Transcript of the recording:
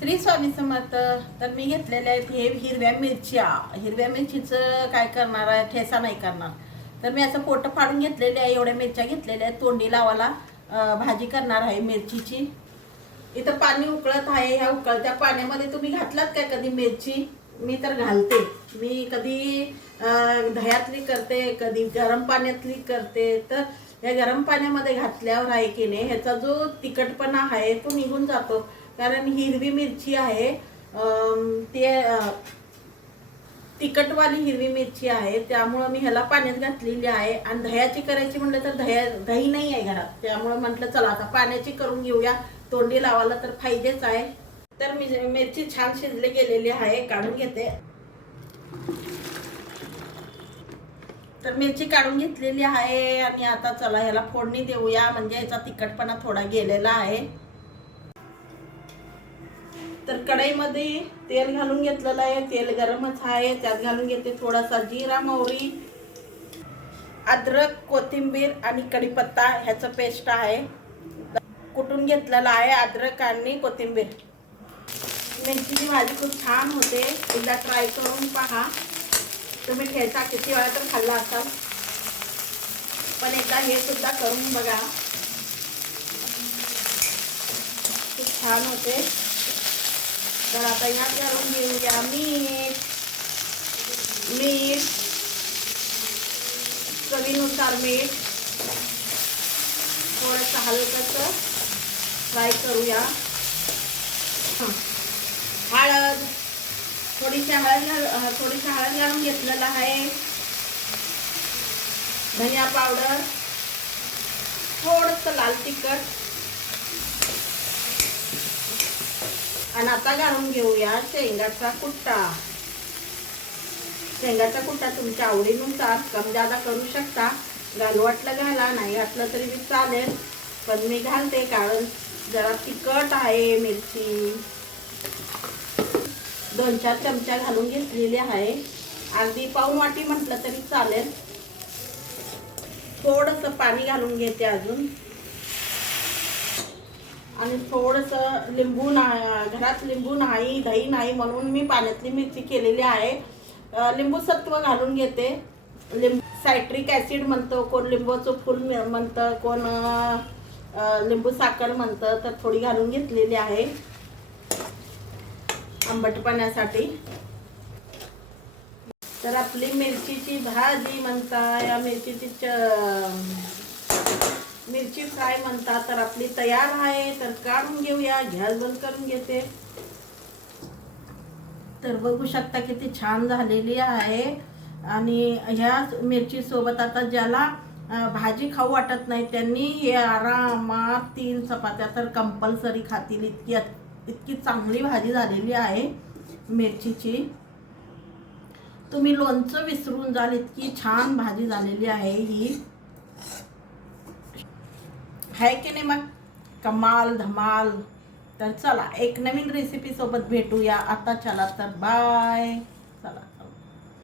श्री स्वामी समर्थ. तर मी घेतलेले आहेत हे हिरव्या मिरच्या. हिरव्या मिरचीचं काय करणार आहे, ठेसा नाही करणार. तर मी असं पोटं फाडून घेतलेले आहे. एवढ्या मिरच्या घेतलेल्या आहेत, तोंडी लावायला भाजी करणार आहे मिरचीची. इथं पाणी उकळत आहे. ह्या उकळत्या पाण्यामध्ये तुम्ही घातलात काय कधी मिरची? मी तर घालते. मी कधी दह्यातली करते, कधी गरम पाण्यातली करते. तर या गरम पाण्यामध्ये घातल्यावर आहे की नाही, ह्याचा जो तिखटपणा आहे तो निघून जातो. कारण हिरवी मिरची आहे, ते तिखटवाली हिरवी मिरची आहे, त्यामुळं मी ह्याला पाण्यात घातलेली आहे. आणि दह्याची करायची म्हटलं तर दही नाही आहे घरात, त्यामुळं म्हटलं चला आता पाण्याची करून घेऊया. तोंडी लावायला तर पाहिजेच आहे. तर मी मिरची छान शिजली गेलेली आहे, काढून घेते. तर मिरची काढून घेतलेली आहे आणि आता चला ह्याला फोडणी देऊया, म्हणजे ह्याचा तिखटपणा थोडा गेलेला आहे. तर कढईमध्ये तेल घालून घेतलेलं आहे. तेल गरमच आहे, त्यात घालून घेते थोडासा जिरा, मोहरी, अद्रक, कोथिंबीर आणि कढीपत्ता ह्याचं पेस्ट आहे, कुटून घेतलेला आहे. अद्रक आणि कोथिंबीर. मिरचीची भाजी खूप छान होते, एकदा ट्राय करून पहा. तुम्ही ठेचा किती वेळा तर खाल्ला असाल, पण एकदा हे सुद्धा करून बघा, खूप छान होते. तर आता यात घालून घेऊया मीठ. चवीनुसार मीठ. थोडंसं हलकंसं फ्राय करूया. हळद, थोडीशी हळद घालून घेतलेलं आहे. धनिया पावडर, थोडंसं लाल तिखट. आणि आता घालून घेऊया शेंगाचा कुट्टा. शेंगाचा कुट्टा तुमच्या आवडीनुसार कम जादा करू शकता. घालू वाटलं घाला, नाही घातलं तरी बी चालेल, पण मी घालते कारण जरा तिखट आहे मिरची. 2-4 चमचा घालून घेतलेली आहे. अर्धी पाऊण वाटी म्हटलं तरी चालेल. थोडंसं पाणी घालून घेते अजून. आणि थोडंसं लिंबू, घरात लिंबू नाही, दही नाही, म्हणून मी पाण्यातली मिरची केलेली आहे. लिंबू सत्व घालून घेते. सायट्रिक ॲसिड म्हणतो कोण, लिंबूचं फूल म्हणतं कोण, लिंबू साखर म्हणतं. तर थोडी घालून घेतलेली आहे आंबटपणासाठी. तर आपली मिरचीची भाजी म्हणता, या मिरची फ्राय म्हणतात, तर आपली तयार आहे. तर काढून घेऊया. गॅस बंद करून घेते. तर बघू शकता किती छान झालेली आहे. आणि ह्या मिरची सोबत आता ज्याला भाजी खाऊ वाटत नाही त्यांनी हे आरामात 3 चपात्या तर कंपल्सरी खातील. इतकी चांगली भाजी झालेली आहे मिरचीची. तुम्ही लोणचं विसरून जाल, इतकी छान भाजी झालेली आहे ही. है की नाही मग? कमाल धमाल. तर चला एक नवीन रेसिपी सोबत भेटूया. आता चला तर बाय.